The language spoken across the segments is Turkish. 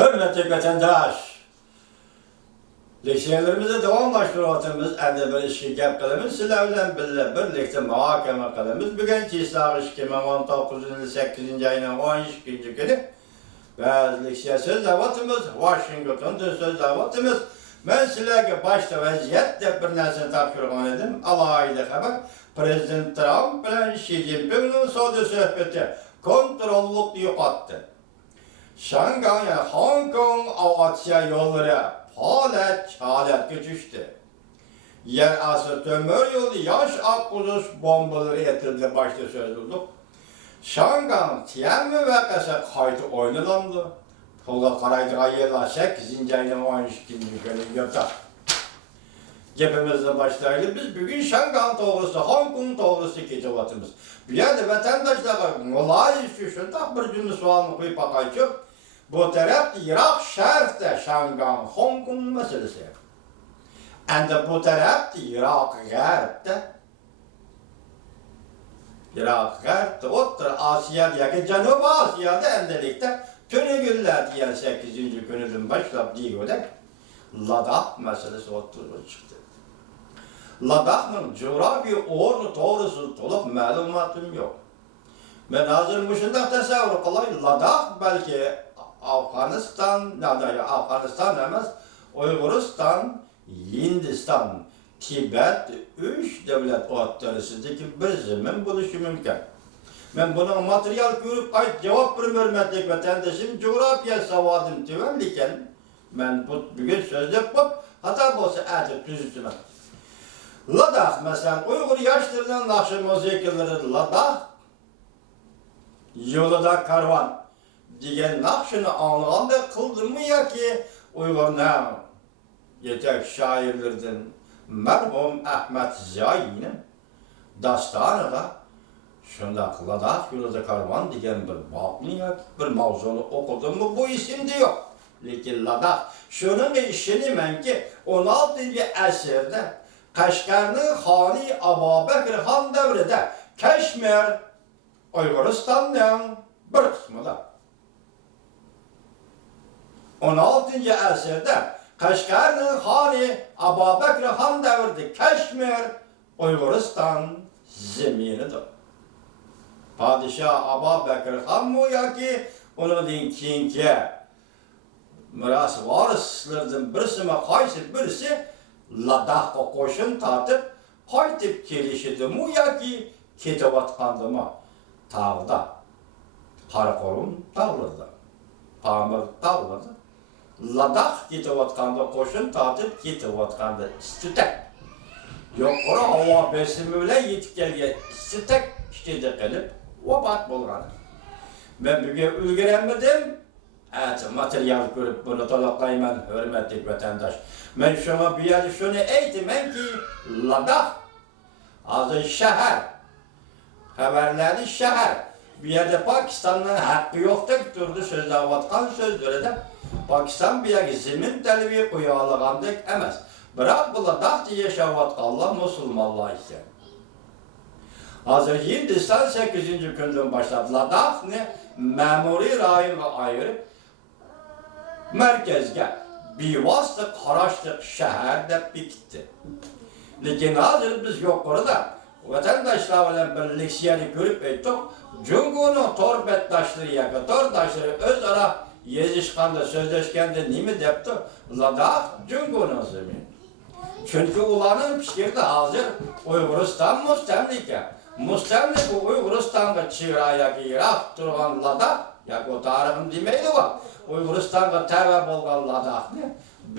Hürmetli vatandaş, leksiyalarımızı davamlaştırıyoruz. Endi bir işki gap qilamiz. Sizlar bilan birlikte muhokama qilamiz. Bugungi sag'ish 2019-8 ayının 12 kuni biz leksiya so'zlayapmiz. Washingtonda so'zlayapmiz. Men sizlarga boshda vaziyat deb bir narsani topshirgan edim. Alohida xabar. Prezident Trump bilan Xi Jinpingning savdo suhbati kontrolliq yo'qotdi. Şangay, Hong Kong aviasya yolları halatga düştü. Yer altı tömür yolu yaş akkuzus bombaları yetildi başta söyledik. Şangay, Tiananmen vakası kaydı oynandı. Tola karaydığa yerler 8. ayının 12. günü yurtta. Gepimizle başlayalım. Biz bugün Şangay doğrusu, Hong Kong doğrusu geçiyoruz. Bir yerde vatandaşlara olay şunda bir cümle sualını koyup bakayım. Bu taraf Irak şerifte Şangay, Hong Kong meselesi. Endi bu taraf Irak g'arbda, O'rta Osiyodagi Janubiy Osiyoda endilikda tuni günler diyen 8. günüden başlap deyildik. Ladakh meselesi ortaya çıktı. Ladakh'ın coğrafi o'rni to'g'risida to'liq ma'lumotim yo'q. Men hozir mushunday tasavvur qilay, Ladakh balki Afganistan emas, Uyg'uriston, Hindiston, Tibet 3 davlat o'rtasidagi bir zamin bo'lishi mumkin. Men buni material ko'rib javob bermayman vatandoshim, coğrafiya savodim tuvan, lekin men bugun so'zlab qo'yib, xato bo'lsa aytib tuzataman. Ladakh masalan Uyg'ur yoshlarining naqshi musiqalari Ladakh yo'lida karvon degan naqshini anlaganda qildimmi yoki Uyg'urning yetak shoirlaridan marhum Ahmad Ziyoyning dostonida shundaq Ladakh yo'lida karvon degan bir bobni yoki bir mavzuni o'qidimmi, bu esimda yo'q. Lekin Ladakh shuning ishini menki 16-asrda Qashqarning xoni Abubakr xon davrida Kashmir Uyg'uristonning bir qismida 16-asrda Qashqarning xoni Abubakr xon davrida Kashmir Uyg'uriston zaminidir. Podshoh Abubakr xonmi yoki undan keyingi miros vorislardan birisimi qaysi birisi Ladakhga qo'shin tortib qaytib kelishidimi yoki ketayotgandimi? Tog'da, Qarako'rin tog'larida, Pamir tog'larida Ladakh ketayotganda qo'shin tortib ketayotganda istitak. Yuqori havo besimi bilan yetib kelgan istitak ishida qilib vafot bo'lgan. Men bugun ulguramadim. Material ko'rib buni to'liqlayman, hurmatli vatandosh. Men shunga bu yerda shuni aytamanki, Ladakh hozir shahar. Xabarlari shahar. Bu yerda Pokistonning haqqi yo'qdek turdi so'zlayotgan so'zlarida Pokiston bu yerga zamin talabi qo'ya olgandek emas. Biroq bu Ladakhda yashayotganlar musulmonlar ekan. Hozir Hindiston 8. kundan boshlab Ladakhni ma'muriy rayonga ayirib merkezga bevosita qarashli shahar deb bekitdi. Lekin hozir biz yuqorida vatandoshlar bilan bir leksiyani ko'rib aytdik. Jungoning to'rbetdoshlari yoki to'rdoshlari o'zaro yezishganda, so'zlashganda nima debdi? Ladakh Jungoning zamini. Chunki ularning fikrida hozir Uyg'uriston mustamlika. Mustamlika Uyg'uristonga chegara yoki Iroq turgan Ladakh yoki tarixim demaydi va Uyg'uristonga tava bo'lgan Ladakhni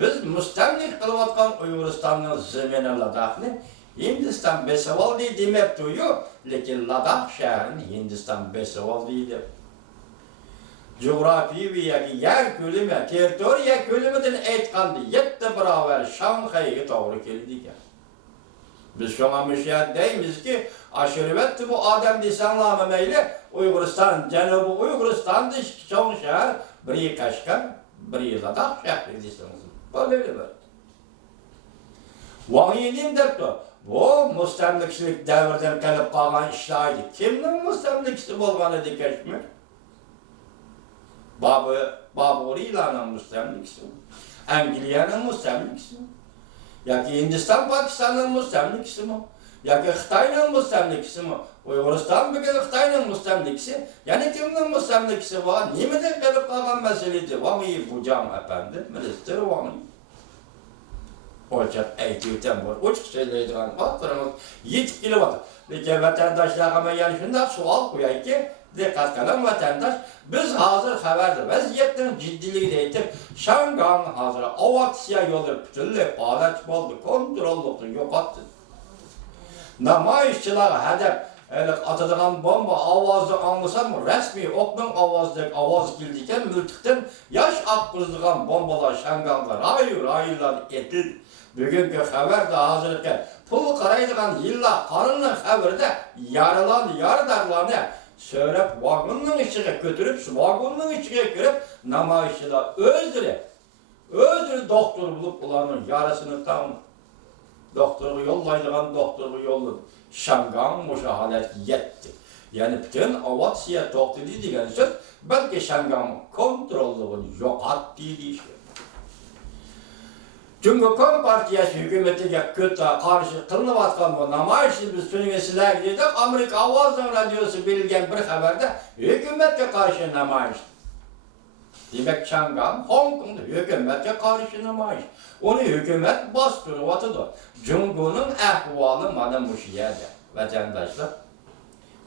biz mustamlik qilayotgan Uyg'uristonning zamini Ladakhni Hindiston besib oldi demabdi-yu, lekin Ladakh shahrini Hindiston besib oldi deb. Coğrafiy yoki yer ko'lami, territoriya ko'lamidan aytganda 7 barobar Shanxayga to'g'ri keldi ekan. Biz şuna müşahit deyimiz ki, aşiretti bu adam desenlama meyli, Uyg'uriston, Janubiy Uyg'uristonda cho'ng shahar, biri Qashqar, biri Ladakh shahri deseniz. Böyle bir. Vahiyenim debdi. Bu mustamlikchilik davridan qolib qolgan ishlar edi. Kimning mustamlikchisi bo'lgan edi Kashmir? Babı Baburi ilanın müstemlikisi mi? Angliyanın müstemlikisi mi? Ya ki Hindistan Pakistan'ın müstemlikisi mi? Ya ki Xitay'ın müstemlikisi mi? Uygurustan bugün Xitay'ın müstemlikisi. Yani kimin müstemlikisi var? Nimedir gelip kalan meseleydi? Var mı bu cam efendi? Minister var mı? Olacak eğitimden var. Uçuk şeylerdi kan. Baktırımız yetip kilo var. Peki vatandaşlarıma yani şundan sual koyayım ki dikkat kılın vatandaş. Biz hazır haberdir. Vaziyetin ciddiliği deyip Şangan hazır avatsiya yolu bütünlüğü paylaş oldu. Kontrolluktu yok attı. Namayışçılar hedef atılan bomba avazı anlasan mı? Resmi oknun avazdık avaz girdikken mültükten yaş akkızdıgan bombalar Şangan'da raylar etildi. Bugünkü haberde hazırken pul karaydıgan yilla kanunun haberde yarıdarlarını söylep vagonun içine götürüp vagonun içine girip namayışçılar özdürü doktor bulup ulanın yarısını tam doktoru yollaydıgan doktoru yolladı. Şangan müşahadet yetti. Yani bütün avatsiya doktoru degan söz belki Şangan kontrollüğünü yok attı deyişi. Çünkü Kompartiyası hükümetiyle kötü karşı kılınavatkan bu namayışı biz sününgesiler dedik. Amerika Avazın Radyosu bilgen bir haberde hükümete karşı namayış. Demek Şangan, Hong Kong'da hükümete karşı namayış. Onu hükümet bastırıvatıdır. Cumhur'un ahvalı bana müşiyede vatandaşlar.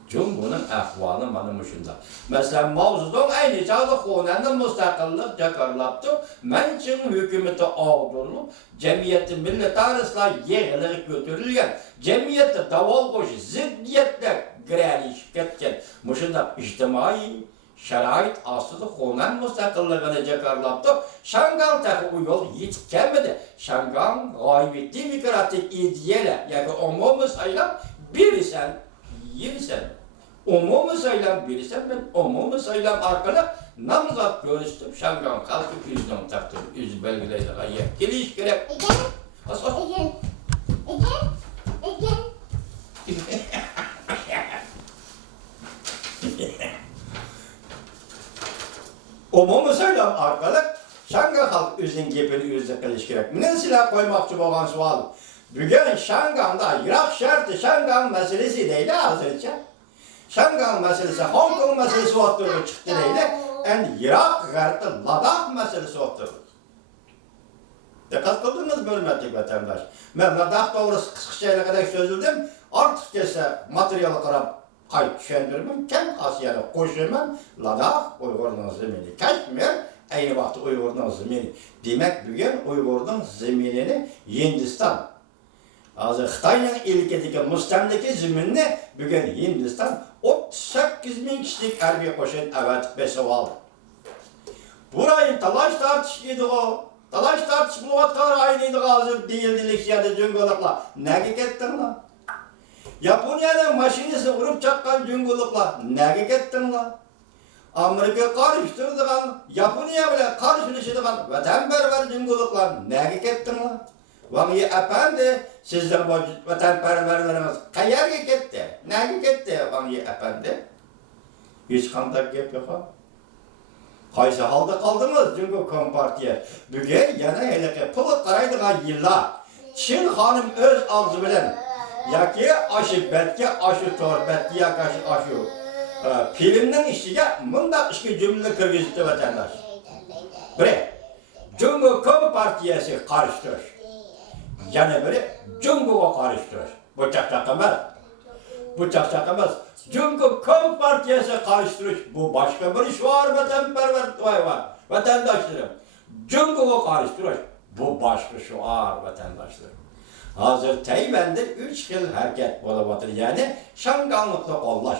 Cumhur'un ahvalı bana müşünde. Mesela Mao Zedong aynı çağda Hunan'ın müstakillik yakarlattı. Men için hükümeti ağdırılıp, cemiyeti millet arasına yığılıp götürülgen, cemiyeti daval koşu, ziddiyetle gireliş ketken, müşünde içtimai şerait aslında Hunan müstakilliğini yakarlattı. Şangan tabi bu yol hiç gelmedi. Şangan gaybi demokratik ideyle, yani umumu sayılan birisen, umumu sayılan birisen ben umumu sayılan arkada namzat görüştüm. Şangan kalkıp yüzden taktım. Yüz belgeleydi. Geliş gerek. Umumu sayılan arkada Şangan halk üzün gepini yüzde kılış gerek. Minin silah koymakçı olan sual. Bugün Şangan'da Irak şartı Şangan meselesi değil hazırca. Şangan meselesi Hong Kong meselesi oturdu çıktı değil. En Irak şartı Ladakh meselesi oturdu. Dikkat kıldınız bölmedik vatandaş. Ben Ladakh doğrusu kıskışayla kadar sözüldüm. Artık kese materyal karab kayıt düşendirmem. Kem Asya'da koşumam. Ladakh Uygur'un zemini. Kaçmıyor. Aynı vakti Uygur'un zemini. Demek bugün Uygur'un zeminini Hindistan. Hazır Xitay'ın ilkedeki müstemleke zeminini bugün Hindistan 38 bin kişilik harbiy qo'shin avatib besib oldi. Burayı talaş tartışıydı o. Talaş tartış buluvatkan aynıydı hazır değildilik yani cüngolukla. Nege kettin lan? Japonya'nın maşinesi vurup çakkan cüngolukla. Nege kettin lan? Amerika karıştırdıgan, Japonya bile karşılaştıgan vatanperver cüngolukla. Nege kettin lan? Vami efendi, sizden bu vatanperverlerimiz kayarga gitti? Nege gitti Vami efendi? Hiç kandak gep yok ha? Qaysi halda qaldınız çünkü Kompartiya. Bugün yana hele pulu qaraydigan yıllar Çin hanım öz ağzı bilen yaki aşı betke, aşı torbetki, yaki aşı filmnin işiga bunda iki cümle kirgizdi vatandaş. Biri, Cumhur Kompartiyası karıştırır. Yana biri, Cumhur'a karıştırır. Bu çakçakamaz. Bu çakçakamaz. Cumhur Kompartiyası karıştırır. Bu başka bir iş var vatanperver var. Vatandaşlarım. Cumhur'a karıştırır. Bu başka şu var vatandaşlarım. Hazır Tayvan'da 3 yıl hareket olabatır. Yani Şanganlıkla qollaş.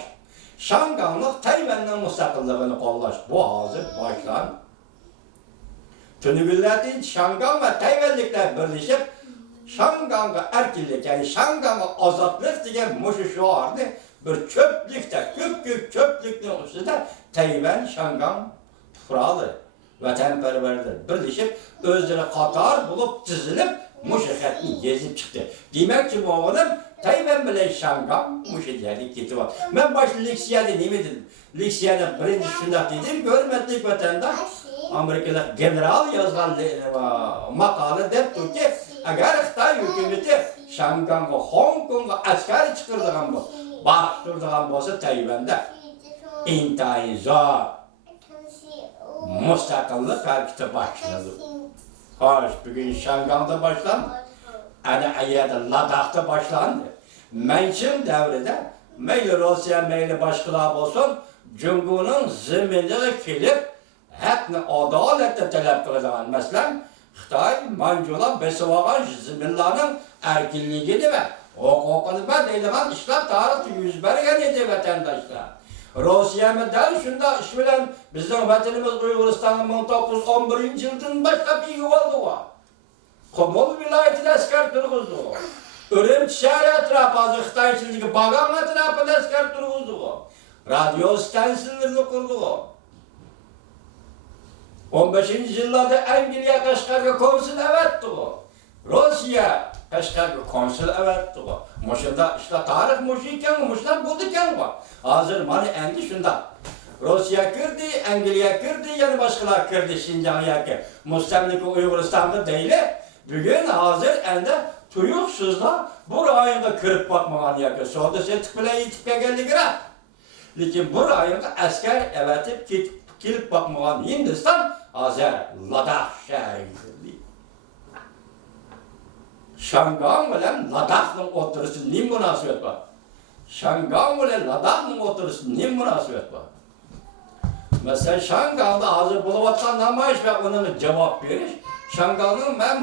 Şanganlık Tayvan'ın müstakillığını qollaş. Bu hazır başlan. Tünügüllerden Şangan ve Tayvanlıklar birleşip Şangan'a erkinlik yani Şangan'a azatlık diye muşu şu vardı. Bir çöplükte, küp çöplükün üstünde Tayvan, Şangan tufrağı vatanperverler birleşip özleri Katar bulup dizilip muşakatını gezip çıktı. Demek ki bu oğlum Tayvan bile Şangan muşakatı gitti var. Ben başta Liksiya'da ne dedim? Liksiya'da birinci şundak dedim, görmedik vatandaş. Amerikalı general yazgan makalı depti ki eğer Xitay hükümeti Şangang'a, Hong Kong'a asker çıkırdığın bu, bastırdığın bolsa Tayvan'da intayın zor müstakillik hareketi başladı. Hoş, bugün Şangang'da başlandı. Ana ayada Ladak'ta başlandı. Mençin devrede meyli Rusya, meyli başkalar olsun, Cumhur'un zeminine kelip hepni adaletle talep kılacağın. Mesela Xitay, Mancular, Besivağan zeminlerinin erkinliğini ve hukukunu deydiğin işler tarihi yüz bergen edi vatandaşlar. Rusya'mı der şunda iş bilen bizim vatanımız Uyguristan'ın 1911 yıldan başlayıp iyi oldu var. Komol vilayetine asker turguzdu. Ürümçi şehri etrafı, Xitay içindeki Bağam etrafında asker turguzdu. Radyo stansiyonlarını kurdu. 15. yıllarda Angliya Kaşgarga konsul evetti. Rusya Kaşgarga konsul evetti. Muşunda işte tarih muşiken, muşlar bulduken var. Hazır mani endi şunda. Rusya kirdi, Angliya kirdi, yani başkalar kirdi Şincan'a ki. Mustamlika Uyguristan'da değil. Bugün hazır ende tuyuksuzla bu rayonda kirip bakmagan yaki. Sonra setik bile yitip geldi gira. Lekin bu rayonda asker evetip kelip bakmagan Hindistan hazır Ladak şehri kirdi. Şangay bilen Ladak'ın oturuşu ne münasebet var? Şangay bilen Ladak'ın oturuşu ne münasebet var? Mesela Şangay'da hazır bulavatsam namayış ve onun cevap veriş. Şangay'ın memur